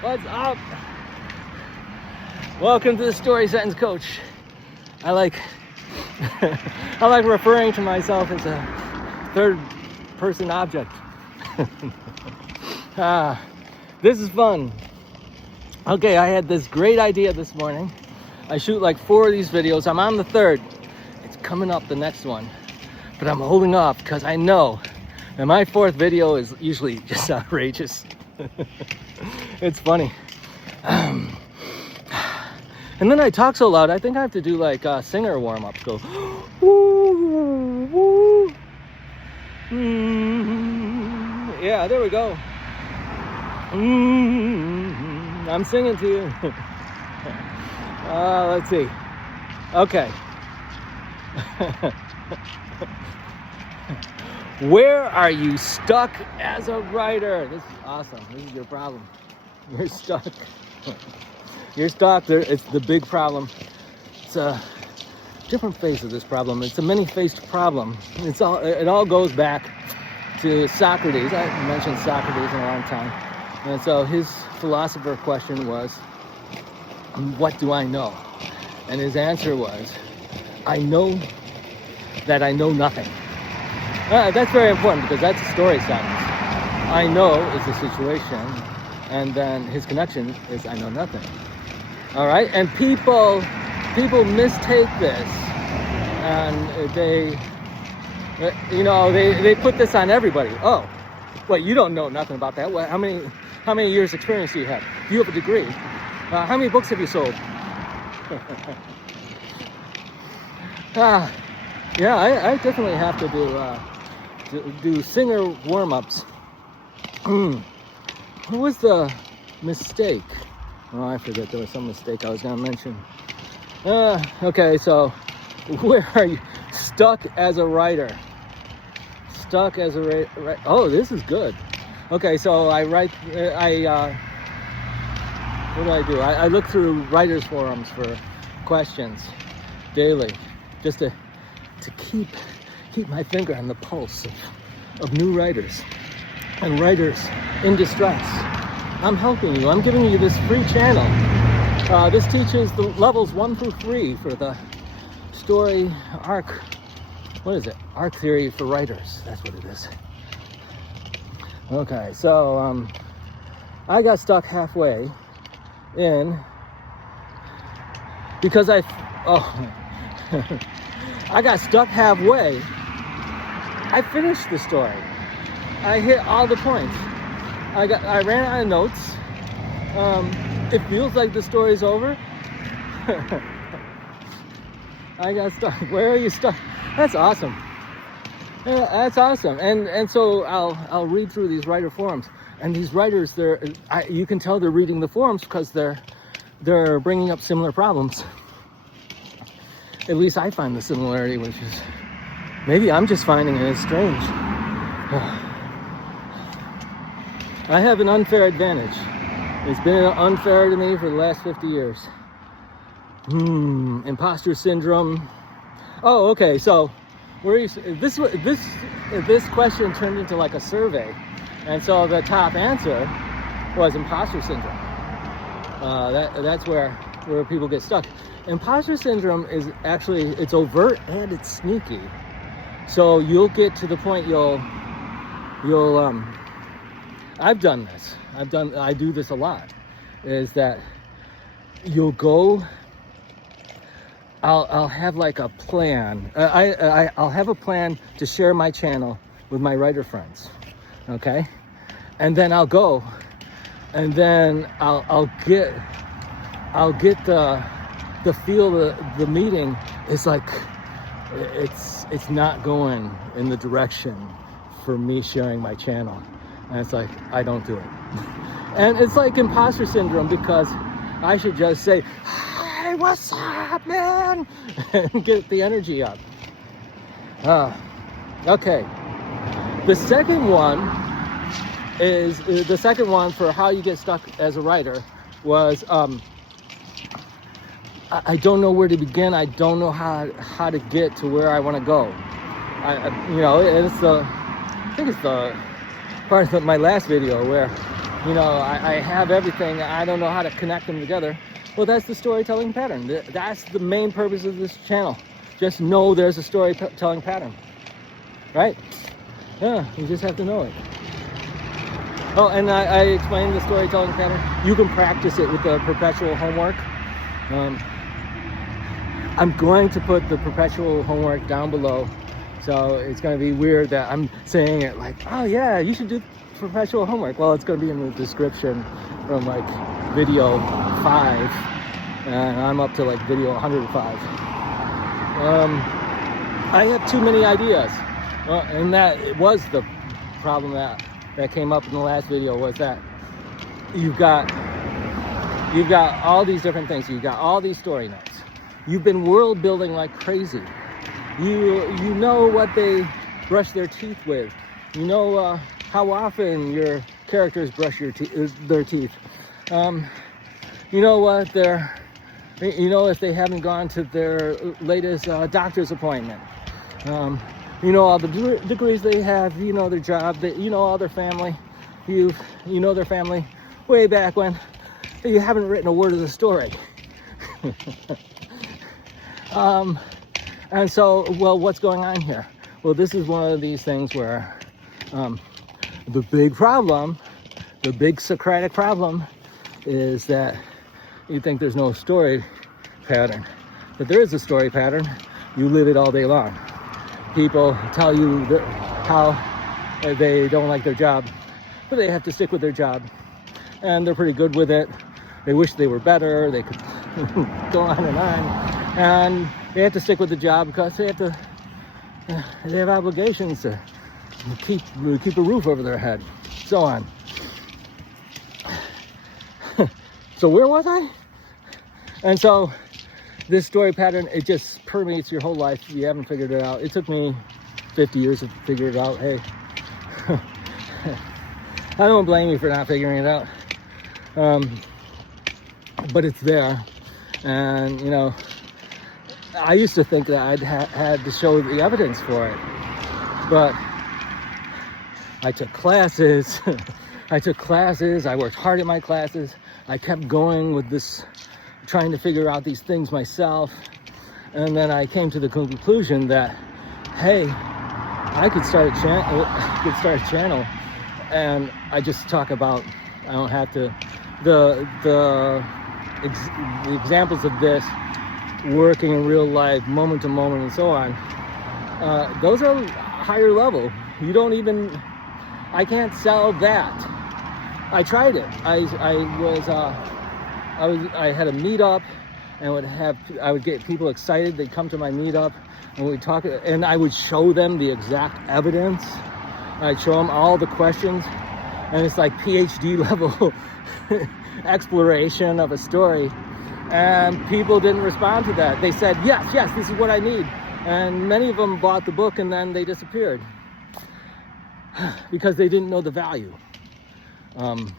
What's up? Welcome to the Story Sentence Coach. I like referring to myself as a third person object. This is fun. Okay, I had this great idea this morning. I shoot like 4 of these videos. I'm on the 3rd. It's coming up, the next one. But I'm holding off because I know that my 4th video is usually just outrageous. It's funny. And then I talk so loud, I think I have to do like singer warm-ups. Go, woo, woo. Yeah, there we go. I'm singing to you. Let's see. Okay. Where are you stuck as a writer? This is awesome. This is your problem. You're stuck. You're stuck. It's the big problem. It's a different face of this problem. It's a many-faced problem. It all goes back to Socrates. I haven't mentioned Socrates in a long time. And so his philosopher question was, what do I know? And his answer was, I know that I know nothing. That's very important because that's a story sentence. I know is the situation, and then his connection is I know nothing. All right, and people mistake this, and they put this on everybody. Oh, wait, you don't know nothing about that. How many years experience do you have? Do you have a degree? How many books have you sold? Yeah, I definitely have to do singer warm-ups. What was the mistake? Oh, I forget. There was some mistake I was going to mention. Okay, so where are you stuck as a writer? Stuck as a writer. Oh, this is good. Okay, so I write. What do I do? I look through writers' forums for questions daily, just to keep my finger on the pulse of new writers and writers in distress. I'm helping you. I'm giving you this free channel. This teaches the levels 1 through 3 for the story arc. What is it? Arc theory for writers. That's what it is. Okay, so I got stuck halfway in because I got stuck halfway. I finished the story. I hit all the points. I ran out of notes. It feels like the story's over. I got stuck. Where are you stuck? That's awesome. Yeah, that's awesome. And so I'll read through these writer forums, and these writers, you can tell they're reading the forums because they're bringing up similar problems. At least I find the similarity, which is maybe I'm just finding it as strange. I have an unfair advantage. It's been unfair to me for the last 50 years. Imposter syndrome. Oh, okay. So, this question turned into like a survey, and so the top answer was imposter syndrome. That's where people get stuck. Imposter syndrome is actually, it's overt and it's sneaky. So you'll get to the point I've done this. I do this a lot. Is that you'll go. I'll have like a plan. I'll have a plan to share my channel with my writer friends. Okay, and then I'll go, and then I'll get the feel the meeting is like it's not going in the direction for me sharing my channel, and it's like I don't do it. And it's like imposter syndrome because I should just say, "Hi, what's up, man?" and get the energy up. Okay. The second one for how you get stuck as a writer was I don't know where to begin. I don't know how to get to where I want to go. I think it's the part of my last video where I have everything. I don't know how to connect them together. Well, that's the storytelling pattern. That's the main purpose of this channel. Just know there's a storytelling pattern, right? Yeah, you just have to know it. Oh, and I explained the storytelling pattern. You can practice it with the perpetual homework. I'm going to put the perpetual homework down below. So it's going to be weird that I'm saying it like, oh yeah, you should do perpetual homework. Well, it's going to be in the description from like video 5. And I'm up to like video 105. I have too many ideas. And that was the problem that came up in the last video, was that you've got all these different things. You've got all these story notes. You've been world building like crazy. You know what they brush their teeth with. You know how often your characters brush their teeth. You know what if they haven't gone to their latest doctor's appointment. You know all the degrees they have. You know their job. You know all their family. You know their family way back when. You haven't written a word of the story. And so, well, what's going on here? Well, this is one of these things where the big Socratic problem is that you think there's no story pattern. But there is a story pattern. You live it all day long. People tell you how they don't like their job, but they have to stick with their job. And they're pretty good with it. They wish they were better. They could go on. And they have to stick with the job because they have obligations to keep a roof over their head, so on. So where was I? And so this story pattern, it just permeates your whole life. You haven't figured it out. It took me 50 years to figure it out. Hey, I don't blame you for not figuring it out. But it's there. And, I used to think that I'd had to show the evidence for it. But I took classes. I worked hard at my classes. I kept going with this, trying to figure out these things myself. And then I came to the conclusion that, hey, I could start a channel, and I just talk about, I don't have to, the examples of this, working in real life, moment to moment, and so on, those are higher level. I can't sell that. I tried it. I had a meetup, and I would get people excited. They'd come to my meetup, and we'd talk, and I would show them the exact evidence. I'd show them all the questions, and it's like PhD level exploration of a story. And people didn't respond to that. They said, yes, this is what I need. And many of them bought the book, and then they disappeared because they didn't know the value. And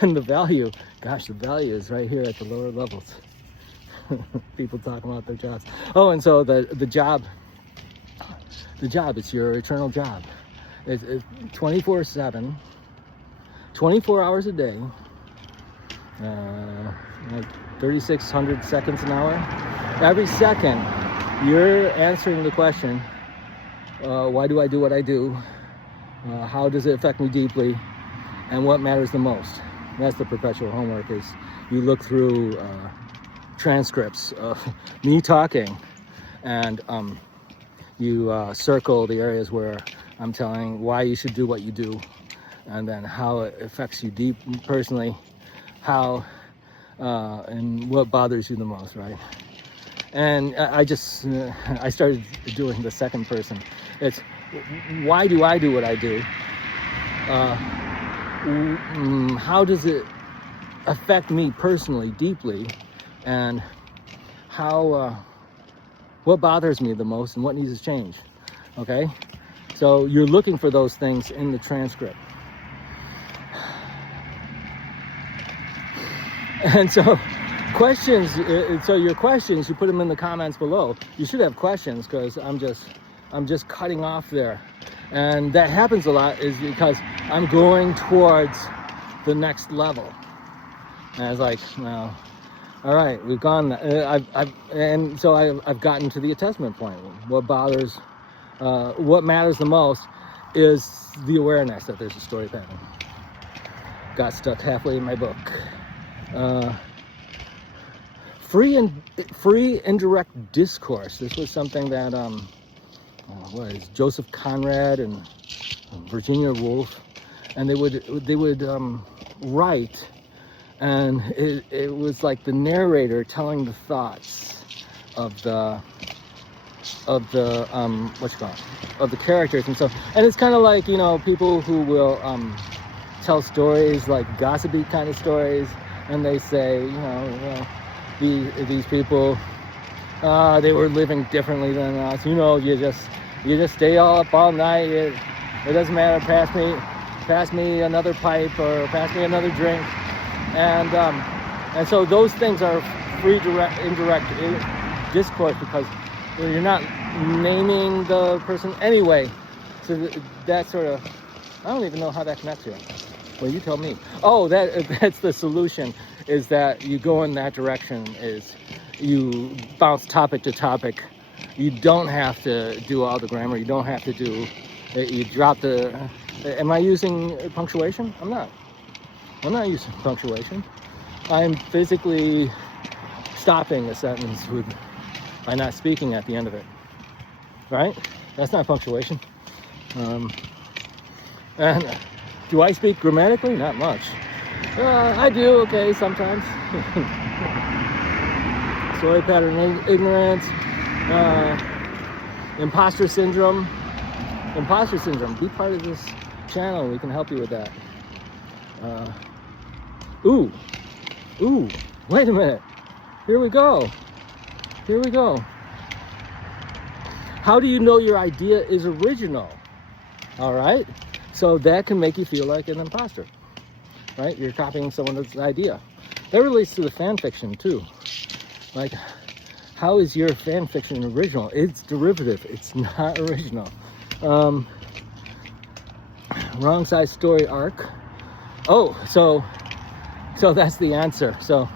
the value is right here at the lower levels. People talking about their jobs. Oh, and so the job, it's your eternal job. It's 24/7, 24 hours a day, 3,600 seconds an hour. Every second, you're answering the question, why do I do what I do? How does it affect me deeply? And what matters the most? That's the perpetual homework, is you look through transcripts of me talking, and you circle the areas where I'm telling why you should do what you do, and then how it affects you deep personally, how and what bothers you the most, right? And I started doing the second person. It's, why do I do what I do? How does it affect me personally, deeply? And what bothers me the most, and what needs to change? Okay? So you're looking for those things in the transcript. And so your questions, you put them in the comments below. You should have questions, because I'm just cutting off there. And that happens a lot is because I'm going towards the next level. And I was like, well, all right, we've gone. I've gotten to the attachment point. What matters the most is the awareness that there's a story pattern. Got stuck halfway in my book. Free indirect discourse. This was something that Joseph Conrad and Virginia Woolf, and they would write, and it was like the narrator telling the thoughts of the characters, and it's kind of like, you know, people who will tell stories, like gossipy kind of stories, and they say, you know, well, these people, they were living differently than us. You know, you just stay up all night. It doesn't matter. Pass me another pipe or pass me another drink, and so those things are free indirect discourse, because you're not naming the person anyway. So that sort of, I don't even know how that connects here. Well, you tell me. Oh, that's the solution, is that you go in that direction, is you bounce topic to topic. You don't have to do all the grammar. You don't have to do, you drop the, am I using punctuation? I'm not using punctuation. I'm physically stopping a sentence by not speaking at the end of it, right? That's not punctuation. And do I speak grammatically? Not much. I do, okay, sometimes. Story pattern ignorance, imposter syndrome. Imposter syndrome, be part of this channel. We can help you with that. Ooh, wait a minute. Here we go. How do you know your idea is original? All right. So that can make you feel like an imposter, right? You're copying someone else's idea. That relates to the fan fiction too. Like, how is your fan fiction original? It's derivative. It's not original. Wrong size story arc. Oh, so that's the answer. So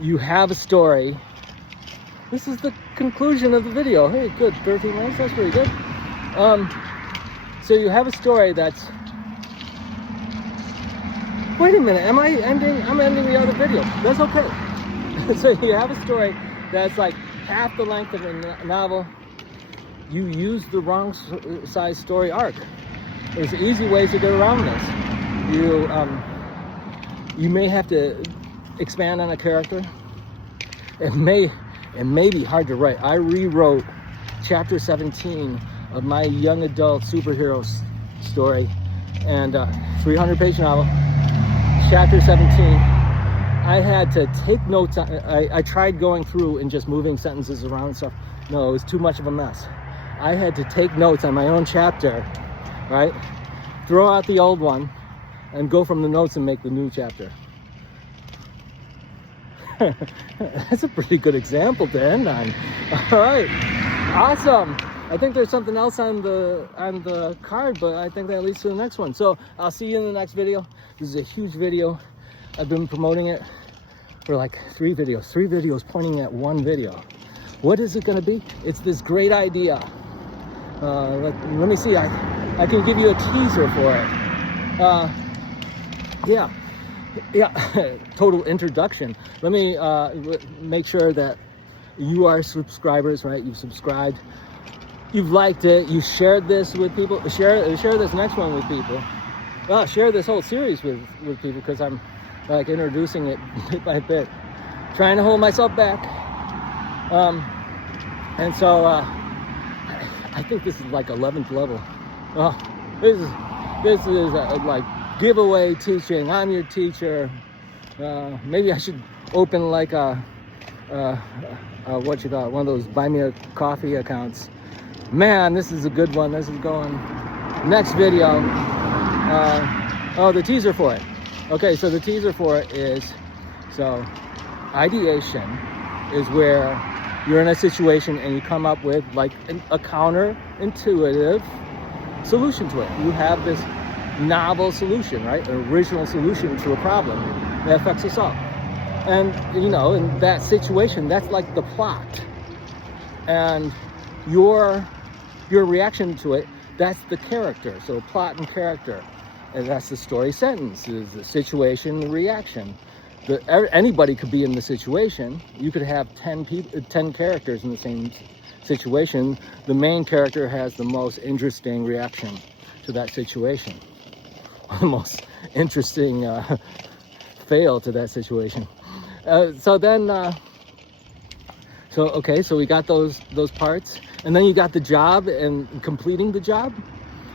you have a story. This is the conclusion of the video. Hey, good, 13 minutes. That's pretty good. So you have a story that's, wait a minute, I'm ending the other video. That's okay. So you have a story that's like half the length of a novel. You use the wrong size story arc. There's easy ways to get around this. You may have to expand on a character. It may be hard to write. I rewrote chapter 17 of my young adult superhero story, and 300-page novel, chapter 17. I had to take notes. I tried going through and just moving sentences around and stuff. No, it was too much of a mess. I had to take notes on my own chapter, right? Throw out the old one and go from the notes and make the new chapter. That's a pretty good example to end on. All right, awesome. I think there's something else on the card, but I think that leads to the next one. So I'll see you in the next video. This is a huge video. I've been promoting it for like 3 videos pointing at one video. What is it going to be? It's this great idea. Let me see. I can give you a teaser for it. Yeah. Total introduction. Let me make sure that you are subscribers, right? You've subscribed. You've liked it. You shared this with people. Share this next one with people. Share this whole series with people, because I'm like introducing it bit by bit, trying to hold myself back. And so I think this is like 11th level. This is like giveaway teaching. I'm your teacher. Maybe I should open like what you call it, one of those buy me a coffee accounts. Man, this is a good one. This is going next video. The teaser for it. Okay, so the teaser for it is, so ideation is where you're in a situation and you come up with like a counterintuitive solution to it. You have this novel solution, right? An original solution to a problem that affects us all. And, you know, in that situation, that's like the plot. And your reaction to it, that's the character. So plot and character. And that's the story sentence, is the situation, the reaction. Anybody could be in the situation. You could have 10 characters in the same situation. The main character has the most interesting reaction to that situation. The most interesting fail to that situation. So we got those parts, and then you got the job and completing the job.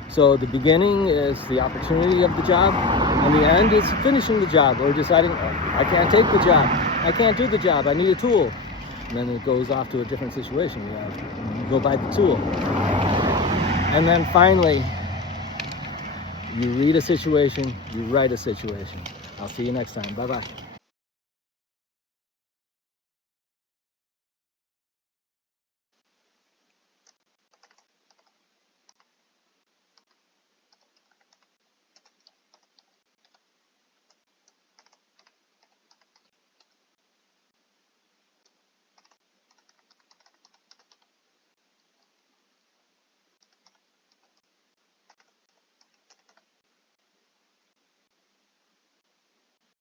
So the beginning is the opportunity of the job, and the end is finishing the job, or deciding, oh, I can't take the job, I can't do the job, I need a tool. And then it goes off to a different situation. You go buy the tool. And then finally, you read a situation, you write a situation. I'll see you next time. Bye-bye.